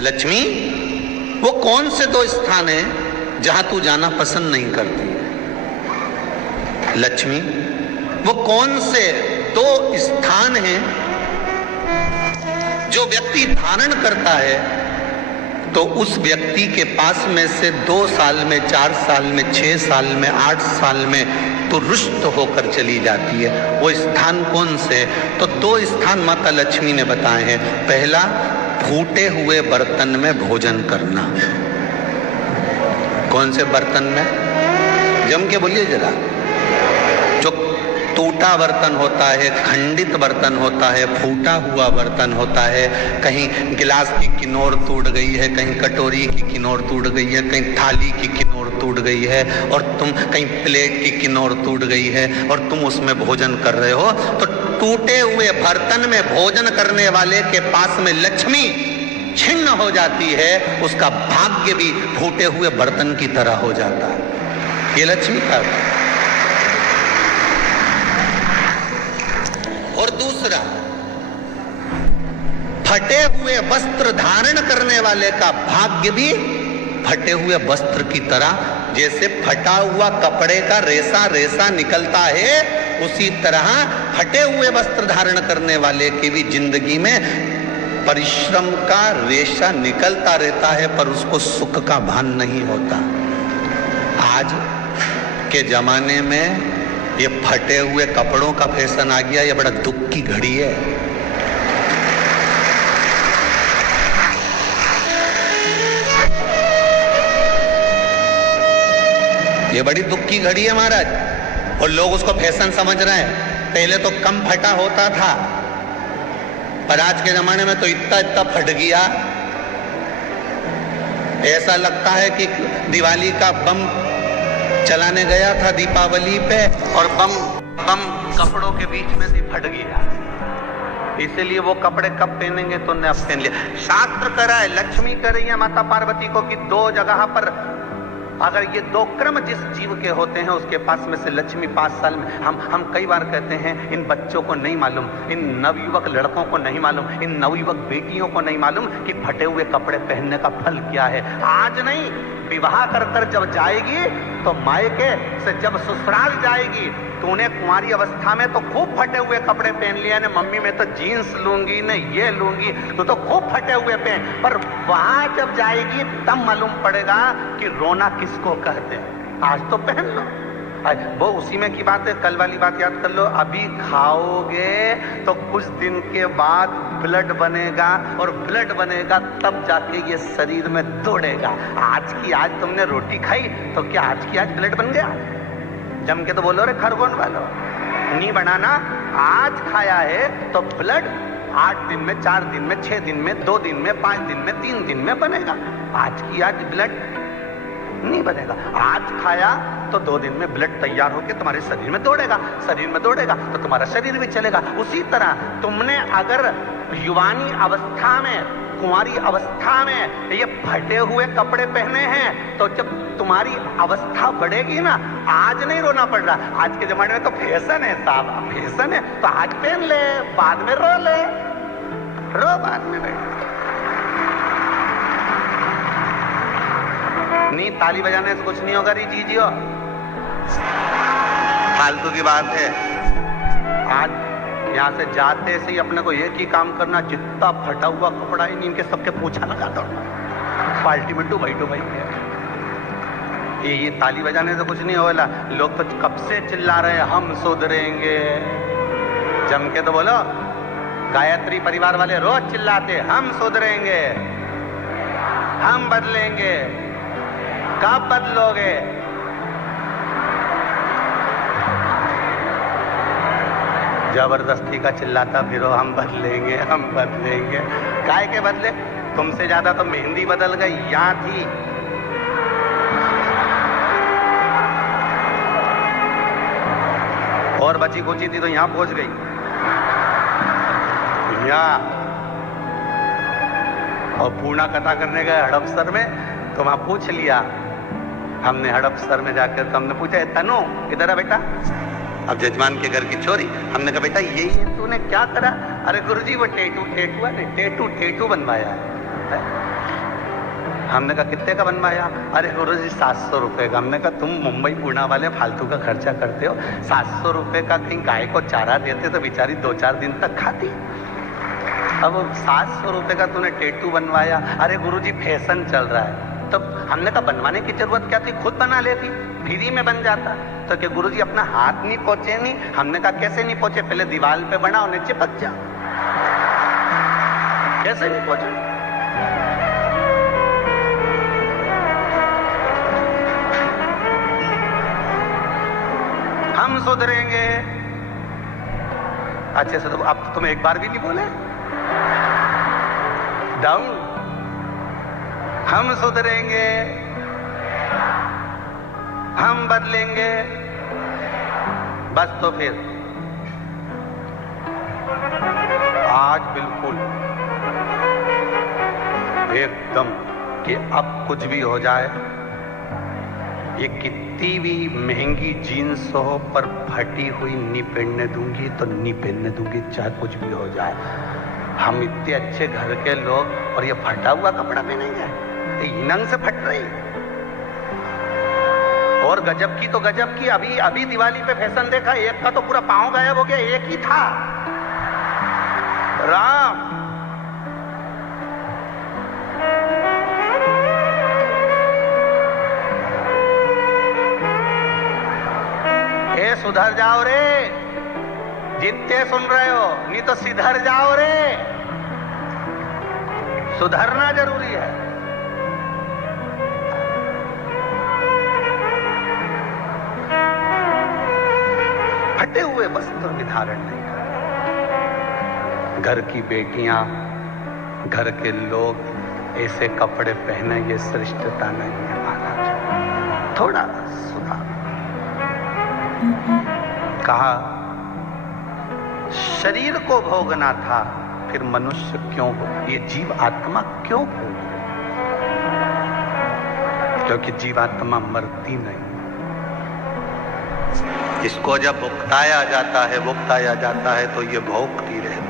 लक्ष्मी, वो कौन से दो स्थान हैं जहां तू जाना पसंद नहीं करती है? लक्ष्मी, वो कौन से दो स्थान हैं जो व्यक्ति धारण करता है तो उस व्यक्ति के पास में से 2 साल में, 4 साल में, 6 साल में, 8 साल में तो रुष्ट होकर चली जाती है? वो स्थान कौन से? तो 2 स्थान माता लक्ष्मी ने बताए हैं। पहला, फूटे हुए बर्तन में भोजन करना। कौन से बर्तन में? जम के बोलिए जरा। जो टूटा बर्तन होता है, खंडित बर्तन होता है, फूटा हुआ बर्तन होता है, कहीं गिलास की किनोर टूट गई है, कहीं कटोरी की किनोर टूट गई है, कहीं थाली की किनोर टूट गई है, और तुम कहीं प्लेट की किनोर टूट गई है और तुम उसमें भोजन कर रहे हो, तो टूटे हुए बर्तन में भोजन करने वाले के पास में लक्ष्मी छिन्न हो जाती है, उसका भाग्य भी फूटे हुए बर्तन की तरह हो जाता है। ये लक्ष्मी का। और दूसरा, फटे हुए वस्त्र धारण करने वाले का भाग्य भी फटे हुए वस्त्र की तरह, जैसे फटा हुआ कपड़े का रेसा रेसा निकलता है, उसी तरह फटे हुए वस्त्र धारण करने वाले की भी जिंदगी में परिश्रम का रेशा निकलता रहता है, पर उसको सुख का भान नहीं होता। आज के जमाने में ये फटे हुए कपड़ों का फैशन आ गया, ये बड़ा दुख की घड़ी है। ये बड़ी दुख की घड़ी है महाराज, और लोग उसको फैशन समझ रहे हैं। पहले तो कम फटा होता था, पर आज के जमाने में तो इतना इतना फट गया, ऐसा लगता है कि दिवाली का बम चलाने गया था दीपावली पे, और बम कपड़ों के बीच में से फट गया। इसलिए वो कपड़े कब पहनेंगे तो ने अब पहन लिया। शास्त्र कह रहा है, लक्ष्मी कह रही है माता पार्वती को कि 2 जगह पर अगर ये 2 क्रम जिस जीव के होते हैं उसके पास में से लक्ष्मी 5 साल में, हम कई बार कहते हैं इन बच्चों को नहीं मालूम, इन नवयुवक लड़कों को नहीं मालूम, इन नवयुवक बेटियों को नहीं मालूम कि फटे हुए कपड़े पहनने का फल क्या है। आज नहीं, विवाह कर कर जब जाएगी तो मायके से जब ससुराल जाएगी, तूने कुंवारी अवस्था में तो खूब फटे हुए कपड़े पहन लिया ने, मम्मी मैं तो जीन्स लूंगी न ये लूंगी, तो खूब फटे हुए पहन, पर वहां जब जाएगी तब मालूम पड़ेगा कि रोना किसको कहते हैं। आज तो पहन लो, वो उसी में की बात है। कल वाली बात याद कर लो, अभी खाओगे तो कुछ दिन के बाद ब्लड बनेगा, और ब्लड बनेगा तब जाके ये शरीर में दौड़ेगा। आज की आज तुमने रोटी खाई तो क्या आज की आज ब्लड बन गया? जम के तो बोलो रे खरगोन वालो, नहीं बनाना। आज खाया है तो ब्लड 8 दिन में, 4 दिन में, 6 दिन में, 2 दिन में, 5 दिन में, 3 दिन में बनेगा। आज की आज ब्लड नहीं बनेगा। आज खाया तो 2 दिन में ब्लड तैयार होकर तुम्हारे शरीर में दौड़ेगा, शरीर में दौड़ेगा तो तुम्हारा शरीर भी चलेगा। उसी तरह तुमने अगर युवानी अवस्था में, कुंवारी अवस्था में ये फटे हुए कपड़े पहने हैं, तो जब तुम्हारी अवस्था बढ़ेगी ना, आज नहीं रोना पड़ रहा। आज के जमाने में तो फैशन है साहब, फैशन है तो आज पहन ले, बाद में रो ले, रो बाद में बैठ। नहीं, ताली बजाने से कुछ नहीं होगा री जीजियो, फालतू की बात है। आज यहाँ से जाते से ही अपने को एक ही काम करना, जितना फटा हुआ कपड़ा है इनके सबके पूछा लगा दो, पाल्टी में डूबाई ये ताली बजाने से कुछ नहीं होगा। लोग तो कब से चिल्ला रहे हैं हम सुधरेंगे, जम के तो बोलो। गायत्री परिवार वाले रोज चिल्लाते हम सुधरेंगे, हम बदलेंगे। कब बदलोगे? जबरदस्ती का चिल्लाता फिरो हम बदलेंगे, हम बदलेंगे। काय के बदले? तुमसे ज्यादा तो मेहंदी बदल गई, यहाँ थी। और बची कुची थी तो यहाँ पहुंच गई। यहाँ और पूर्णा कथा करने गए हड़पसर में, तो वहां पूछ लिया हमने हड़पसर में जाकर, तो हमने पूछा तनु इधर है बेटा, अब जजमान के घर की छोरी। हमने कहा बेटा ये तूने क्या करा? अरे गुरुजी वो टेटू ने टेटू बनवाया है। है? हमने कहा कितने का बनवाया? अरे गुरुजी 700 रुपए का। हमने कहा तुम मुंबई पुणे वाले फालतू का खर्चा करते हो, 700 रुपए का कहीं गाय को चारा देते तो बेचारी 2-4 दिन तक खाती। अब 700 रुपए का तूने टेटू बनवाया। अरे गुरुजी फैशन चल रहा है। तो हमने कहा बनवाने की जरूरत क्या थी, खुद बना लेती, फ्री में बन जाता। तो क्या गुरुजी अपना हाथ नहीं पहुंचे? नहीं। हमने कहा कैसे नहीं पहुंचे? पहले दीवार पे बना उन्हें चिपक जा। कैसे नहीं पहुंचे? हम सुधरेंगे। अच्छे से तो अब तो तुम एक बार भी नहीं बोले। डाउन। हम सुधरेंगे, हम बदलेंगे। बस तो फिर आज बिल्कुल एकदम कि अब कुछ भी हो जाए, ये कितनी भी महंगी जीन्स हो पर फटी हुई नहीं पहनने दूंगी तो नहीं पहनने दूंगी, चाहे कुछ भी हो जाए। हम इतने अच्छे घर के लोग और ये फटा हुआ कपड़ा पहनेंगे? ये नंग से फट रही। और गजब की तो गजब की, अभी दिवाली पे फैशन देखा, एक का तो पूरा पांव गायब हो गया, एक ही था। राम ए सुधर जाओ रे, जितने सुन रहे हो, नहीं तो सिधर जाओ रे। सुधरना जरूरी है। फटे हुए वस्त्र भी धारण नहीं कर। घर की बेटियां, घर के लोग ऐसे कपड़े पहने, ये श्रेष्ठता नहीं है महाराज। थोड़ा सुधार। कहा शरीर को भोगना था, फिर मनुष्य क्यों हो, ये जीव आत्मा क्यों हो? क्योंकि जीवात्मा मरती नहीं। इसको जब भुगताया जाता है तो ये भोगती रहती।